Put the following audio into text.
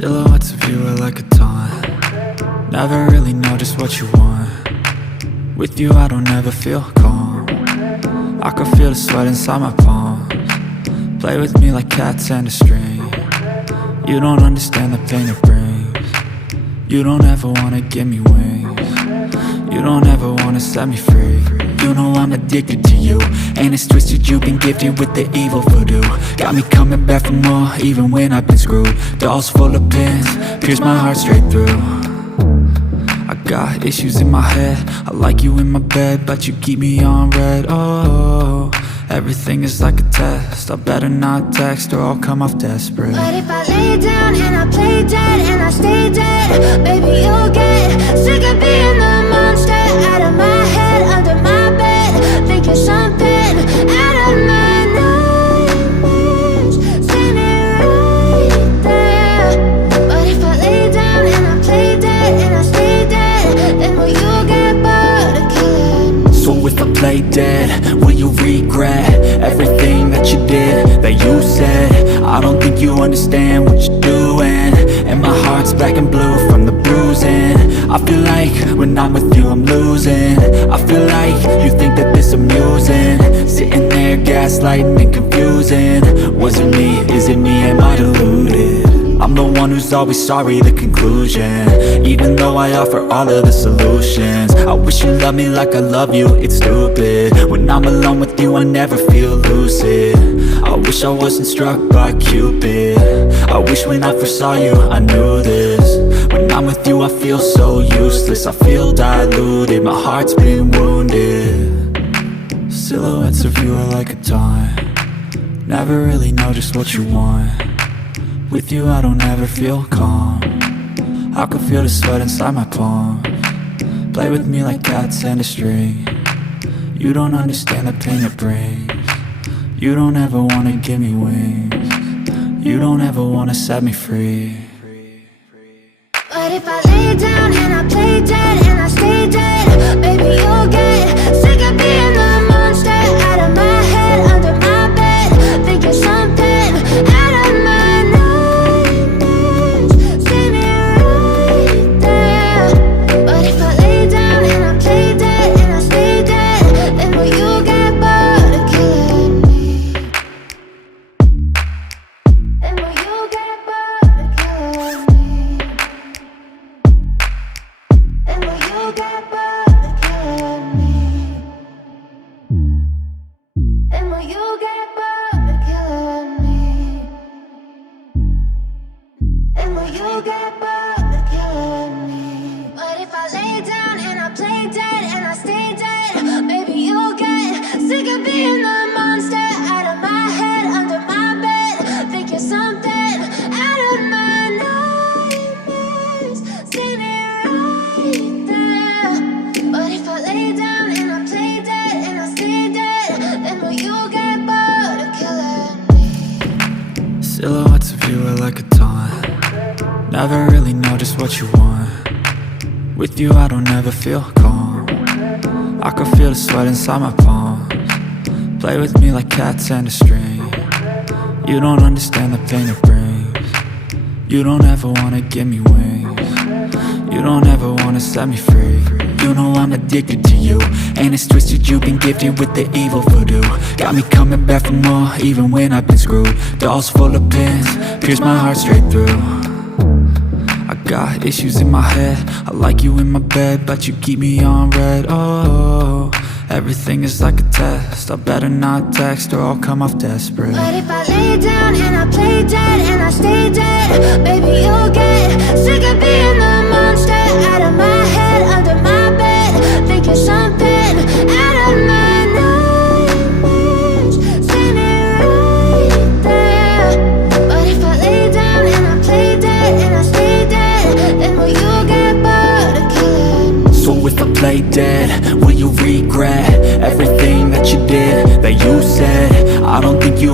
Silhouettes of you are like a taunt. Never really know just what you want. With you I don't ever feel calm. I can feel the sweat inside my palms. Play with me like cats and a string. You don't understand the pain it brings. You don't ever wanna give me wings. You don't ever wanna set me free. You know I'm addicted to you, and it's twisted, you've been gifted with the evil voodoo. Got me coming back for more, even when I've been screwed. Dolls full of pins, pierce my heart straight through. I got issues in my head, I like you in my bed, but you keep me on red. Oh, everything is like a test, I better not text or I'll come off desperate. But if I lay down and I play dead and I stay dead, baby you'll get sick of being the monster out of my head, under my bed, thinking something out of my nightmares, standing right there. But if I lay down and I play dead and I stay dead, then will you get bored of killing me? So if I play dead, will you regret everything that you did, that you said? I don't think you understand what you're doing, and my heart's black and blue from the bruising. I feel like when I'm with you I'm losing. I feel like you think that this amusing, sitting there gaslighting and confusing. Was it me? Is it me? Am I deluded? I'm the one who's always sorry, the conclusion, even though I offer all of the solutions. I wish you loved me like I love you, it's stupid. When I'm alone with you I never feel lucid. I wish I wasn't struck by Cupid. I wish when I first saw you I knew this. When I'm with you I feel so useless, I feel diluted, my heart's been wounded. Silhouettes of you are like a taunt. Never really know just what you want. With you I don't ever feel calm. I can feel the sweat inside my palms. Play with me like cats and a string. You don't understand the pain it brings. You don't ever wanna give me wings. You don't ever wanna set me free. But if I lay down and I play dead and I stay dead, baby you'll get sick of being the monster out of my head, under my bed, thinking something out of my nightmares, standing right there. But if I lay down and I play dead and I stay dead, then will you get bored of killing me? Then will you get bored of killing me? And will you get bored of killing me? And will you get bored of killing me? And will you get bored of killing me? But if I lay down and I play dead and I stay dead, baby you'll get sick of being the monster out of my head, under my bed, thinking something out of my nightmares, standing right there. But if I lay down and I play dead and I stay dead, then will you get bored of killing me? Silhouettes of you are like a taunt. Never really know just what you want. With you I don't ever feel calm. I can feel the sweat inside my palms. Play with me like cats and a string. You don't understand the pain it brings. You don't ever wanna give me wings. You don't ever wanna set me free. You know I'm addicted to you, and it's twisted, you've been gifted with the evil voodoo. Got me coming back for more, even when I've been screwed. Dolls full of pins, pierce my heart straight through. I got issues in my head, I like you in my bed, but you keep me on red. Oh, everything is like a test, I better not text or I'll come off desperate. But if I lay down and I play dead and I stay dead, baby you'll get sick of being the monster out of my head, under my bed, thinking something out of my nightmares, standing right there. But if I lay down and I play dead and I stay dead, then will you get bored of killing me? So if I play dead, will you regret everything that you did, that you said? I don't think you